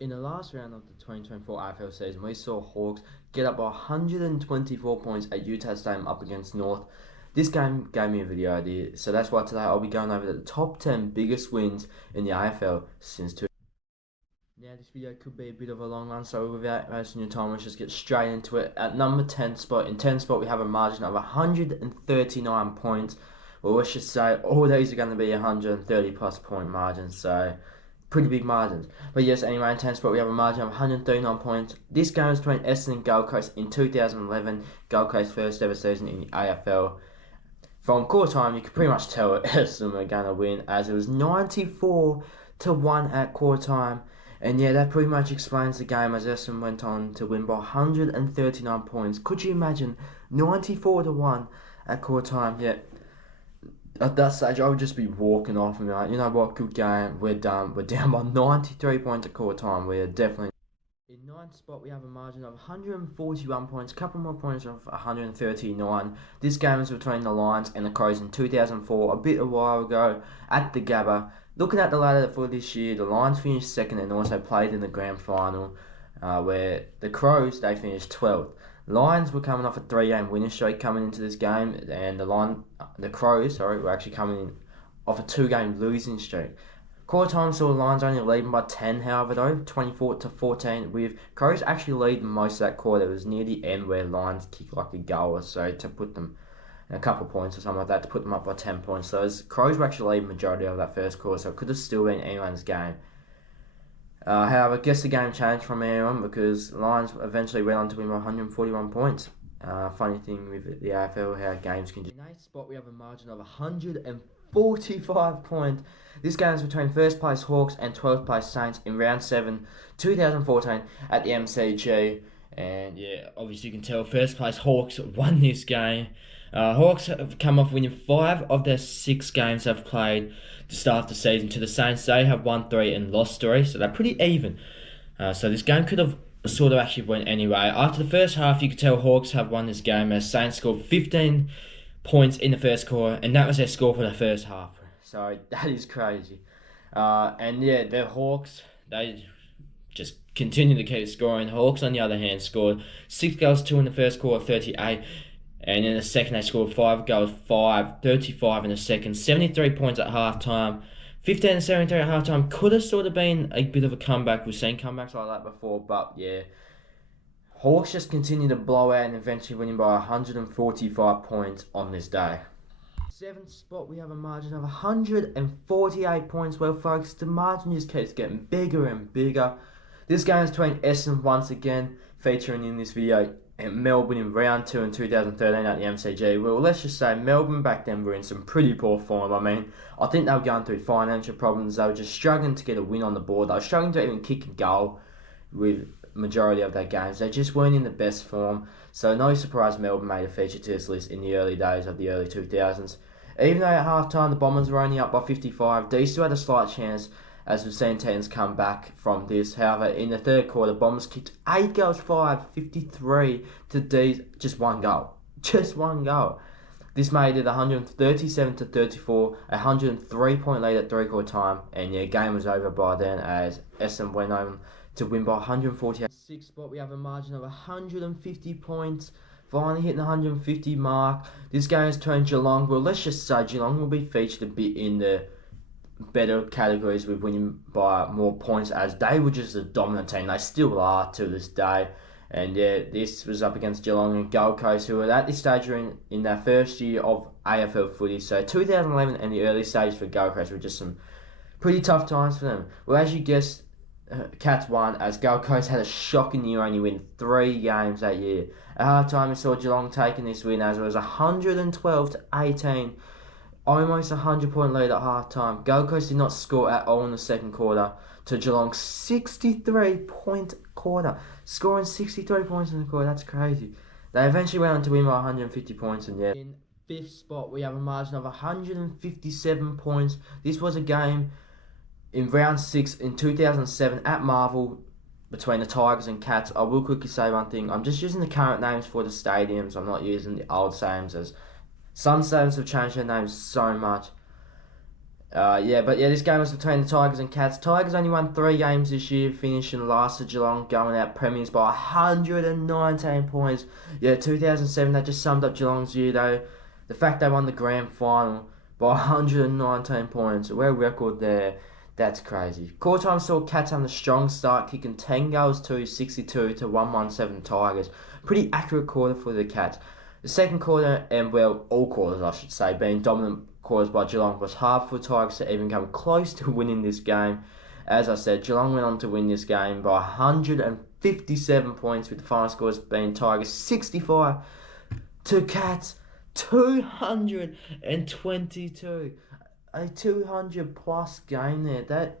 In the last round of the 2024 AFL season, we saw Hawks get up by 124 points at Utah Stadium up against North. This game gave me a video idea, so that's why today I'll be going over the top 10 biggest wins in the AFL since 2000. Now this video could be a bit of a long one, so without wasting your time, let's just get straight into it. At number 10 spot, in 10 spot we have a margin of 139 points. Well, let's just say all these are going to be 130 plus point margins, so pretty big margins. But yes, anyway, in 10th spot we have a margin of 139 points. This game was between Essendon and Gold Coast in 2011, Gold Coast's first ever season in the AFL. From quarter time, you could pretty much tell Essendon were going to win, as it was 94-1 at quarter time. And yeah, that pretty much explains the game, as Essendon went on to win by 139 points. Could you imagine 94-1 at quarter time? Yeah. At that stage, I would just be walking off and be like, you know what, good game, we're done. We're down by 93 points at quarter time. We're definitely... In ninth spot, we have a margin of 141 points, a couple more points of 139. This game is between the Lions and the Crows in 2004, a while ago, at the Gabba. Looking at the ladder for this year, the Lions finished second and also played in the grand final, where the Crows, they finished 12th. Lions were coming off a 3-game winning streak coming into this game, and the Crows, were actually coming in off a 2-game losing streak. Quarter time saw the Lions only leading by 10, however, though, 24-14, with Crows actually leading most of that quarter. It was near the end where Lions kicked like a goal or so to put them a couple of points or something like that, to put them up by 10 points. So Crows were actually leading the majority of that first quarter, so it could have still been anyone's game. However, I guess the game changed from there on, because Lions eventually went on to win by 141 points. Funny thing with the AFL, how games can... In 8th spot, we have a margin of 145 points. This game is between first place Hawks and 12th place Saints in round 7, 2014 at the MCG. And yeah, obviously you can tell first place Hawks won this game. Hawks have come off winning 5 of their 6 games they've played to start the season. To the Saints, they have won 3 and lost 3, so they're pretty even. So this game could have sort of actually went anyway. After the first half, you could tell Hawks have won this game, as Saints scored 15 points in the first quarter, and that was their score for the first half. So that is crazy. And yeah, the Hawks, they just continue to keep scoring. Hawks, on the other hand, scored 6 goals, 2 in the first quarter, 38. And in the second, they scored 5 goals, 35 in the second, 73 points at halftime, 15 and 73 at halftime. Could have sort of been a bit of a comeback. We've seen comebacks like that before, but yeah. Hawks just continue to blow out and eventually winning by 145 points on this day. 7th spot, we have a margin of 148 points. Well, folks, the margin just keeps getting bigger and bigger. This game is between Essendon once again, featuring in this video, and Melbourne in round 2 in 2013 at the MCG. Well, let's just say Melbourne back then were in some pretty poor form. I mean, I think they were going through financial problems. They were just struggling to get a win on the board. They were struggling to even kick a goal with majority of their games. They just weren't in the best form. So no surprise Melbourne made a feature to this list in the early days of the early 2000s. Even though at half-time the Bombers were only up by 55, they still had a slight chance, as we've seen teams come back from this. However, in the third quarter, Bombers kicked 8 goals 53 to D's, just one goal. Just one goal. This made it 137-34, a 103-point lead at three-quarter time, and yeah, game was over by then, as Essendon went on to win by 148. 6th spot, we have a margin of 150 points. Finally hitting the 150 mark. This game is between Geelong. Well, let's just say Geelong will be featured a bit in the better categories with winning by more points, as they were just a dominant team. They still are to this day. And yeah, this was up against Geelong and Gold Coast, who were at this stage were in their first year of AFL footy. So 2011 and the early stages for Gold Coast were just some pretty tough times for them. Well, as you guessed, Cats won, as Gold Coast had a shocking year, only win 3 games that year. At half-time, we saw Geelong taking this win, as it was 112-18, almost a 100-point lead at half-time. Gold Coast did not score at all in the second quarter to Geelong's 63-point quarter. Scoring 63 points in the quarter, that's crazy. They eventually went on to win by 150 points, and yeah. In 5th spot, we have a margin of 157 points. This was a game in round 6 in 2007 at Marvel between the Tigers and Cats. I will quickly say one thing. I'm just using the current names for the stadiums. I'm not using the old names, as some stadiums have changed their names so much. This game was between the Tigers and Cats. Tigers only won 3 games this year, finishing last to Geelong, going out premiers by 119 points. Yeah, 2007, that just summed up Geelong's year, though. The fact they won the grand final by 119 points, we're a record there. That's crazy. Quarter time saw Cats having a strong start, kicking 10 goals to 62 to 117 Tigers. Pretty accurate quarter for the Cats. The second quarter, and well, all quarters I should say, being dominant quarters by Geelong, was hard for Tigers to even come close to winning this game. As I said, Geelong went on to win this game by 157 points, with the final scores being Tigers 65 to Cats 222. A 200 plus game there.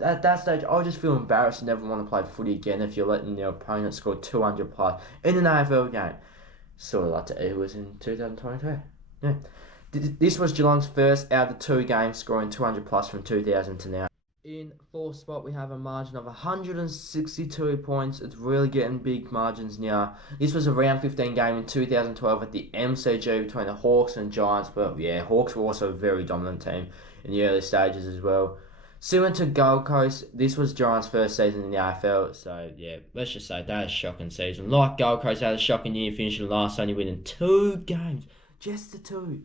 At that stage, I just feel embarrassed and never want to play footy again if you're letting your opponent score 200 plus in an AFL game. Sort of like the Eagles in 2022. Yeah. This was Geelong's first out of the 2 games scoring 200 plus from 2000 to now. In fourth spot, we have a margin of 162 points. It's really getting big margins now. This was a round 15 game in 2012 at the MCG between the Hawks and Giants. But yeah, Hawks were also a very dominant team in the early stages as well. Similar to Gold Coast, this was Giants' first season in the AFL. So yeah, let's just say that is a shocking season. Like Gold Coast had a shocking year, finishing last, only winning 2 games. Just the 2.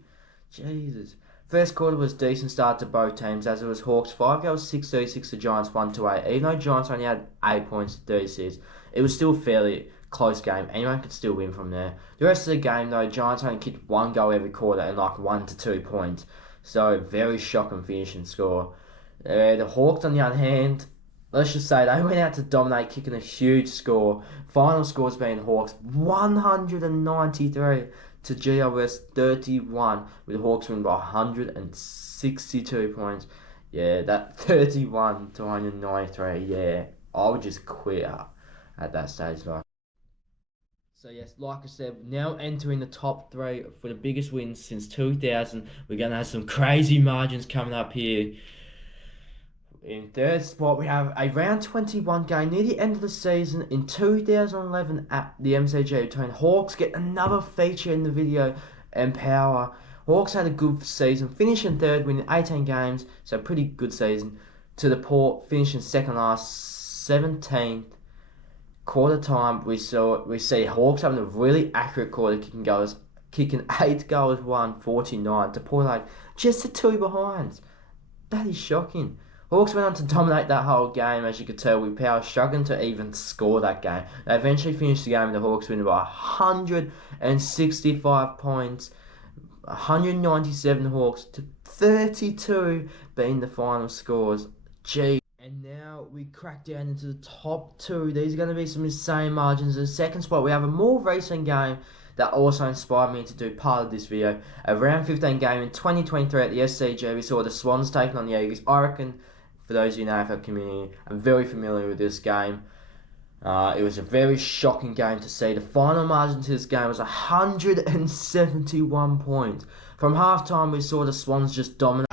Jesus. First quarter was a decent start to both teams, as it was Hawks 5 goals 6-36 to Giants 1-8. Even though Giants only had 8 points 36, it was still a fairly close game. Anyone could still win from there. The rest of the game though, Giants only kicked 1 goal every quarter and like 1 to 2 points. So very shocking finishing score. The Hawks on the other hand, let's just say they went out to dominate, kicking a huge score. Final scores being Hawks 193 to GWS 31, with the Hawks winning by 162 points. Yeah, that 31 to 193. Yeah, I would just quit at that stage, like. So yes, like I said, now entering the top 3 for the biggest wins since 2000. We're gonna have some crazy margins coming up here. In third spot, we have a round 21 game near the end of the season in 2011 at the MCG between Hawks. Get another feature in the video, and Power. Hawks had a good season, finishing third, winning 18 games, so pretty good season. To the Port, finishing second last, 17th. Quarter time, we see Hawks having a really accurate quarter, kicking 8 goals, 149 to Port Lake, just the 2 behinds. That is shocking. Hawks went on to dominate that whole game, as you could tell, with Power struggling to even score that game. They eventually finished the game with the Hawks winning by 165 points, 197 Hawks to 32 being the final scores. Gee. And now we crack down into the top 2. These are going to be some insane margins. In the second spot, we have a more recent game that also inspired me to do part of this video. A round 15 game in 2023 at the SCG. We saw the Swans taking on the Eagles. I reckon, for those of you in the AFL community, I'm very familiar with this game. It was a very shocking game to see. The final margin to this game was 171 points. From halftime, we saw the Swans just dominate.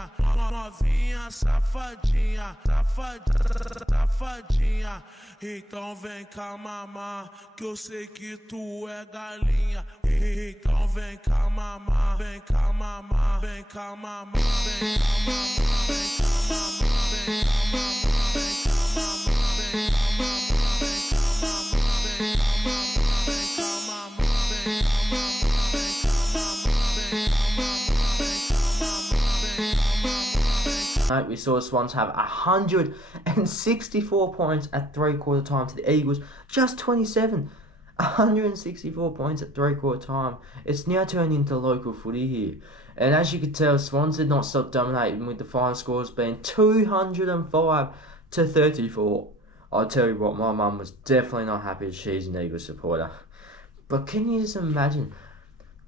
Safadinha, safadinha, então vem cá mamar, que eu sei que tu é galinha. Então vem cá mamar, vem cá mamar, vem cá mamar, vem cá mamar, vem cá mamar, vem cá mamar, vem cá mamar, vem cá mamar, vem cá mamar, vem cá mamar, vem cá mamar, vem cá mamar, vem cá mamar, vem cá We saw the Swans have 164 points at 3/4 time to the Eagles, just 27. 164 points at 3/4 time. It's now turned into local footy here. And as you could tell, Swans did not stop dominating, with the final scores being 205 to 34. I'll tell you what, my mum was definitely not happy as she's an Eagles supporter. But can you just imagine?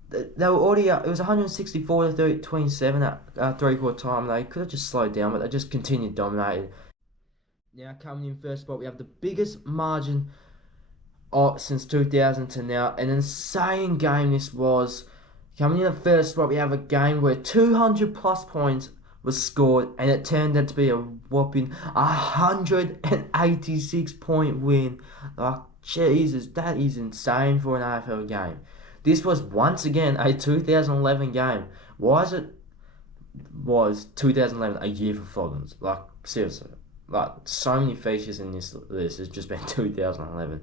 They were already up. It was 164 to 27 at 3/4 time. They could have just slowed down, but they just continued dominating. Now coming in first spot, we have the biggest margin since 2000 to now. An insane game this was. Coming in the first spot, we have a game where 200 plus points was scored, and it turned out to be a whopping 186 point win. Like, Jesus, that is insane for an AFL game. This was once again a 2011 game. Why is it was 2011 a year for Floggins. Like, seriously. Like, so many features in this list. It's just been 2011.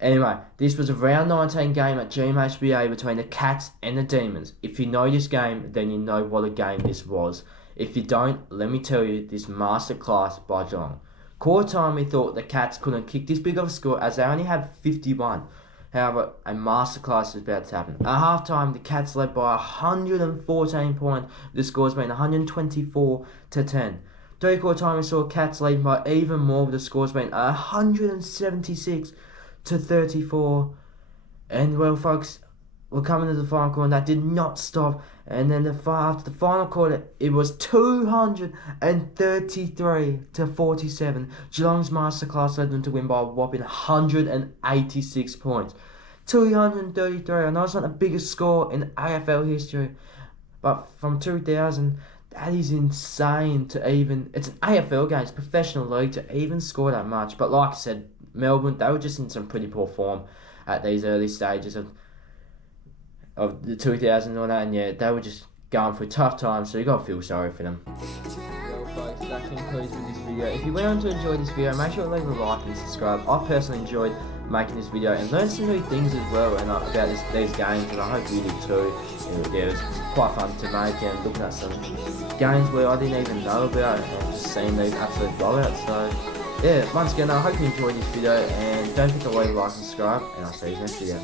Anyway, this was a round 19 game at GMHBA between the Cats and the Demons. If you know this game, then you know what a game this was. If you don't, let me tell you this masterclass by Geelong. Quarter time, we thought the Cats couldn't kick this big of a score as they only had 51. However, a masterclass is about to happen. At half time, the Cats led by 114 points. The score's been 124 to 10. Three-quarter time, we saw Cats leading by even more, with the score's been 176 to 34. And well, folks, we're coming to the final quarter, and that did not stop. And then after the final quarter, it was 233 to 47. Geelong's masterclass led them to win by a whopping 186 points. 233. I know it's not the biggest score in AFL history, but from 2000, that is insane to even... It's an AFL game, it's a professional league, to even score that much. But like I said, Melbourne, they were just in some pretty poor form at these early stages of the 2000s and all that, and yeah, they were just going through tough times, so you gotta feel sorry for them. Well, folks, that concludes with this video. If you went on to enjoy this video, make sure to leave a like and subscribe. I personally enjoyed making this video and learned some new things as well and about these games, and I hope you did too. It was quite fun to make, and looking at some games where I didn't even know about and just seeing these absolute blowouts. So yeah, once again, I hope you enjoyed this video, and don't forget to leave a like and subscribe, and I'll see you next video.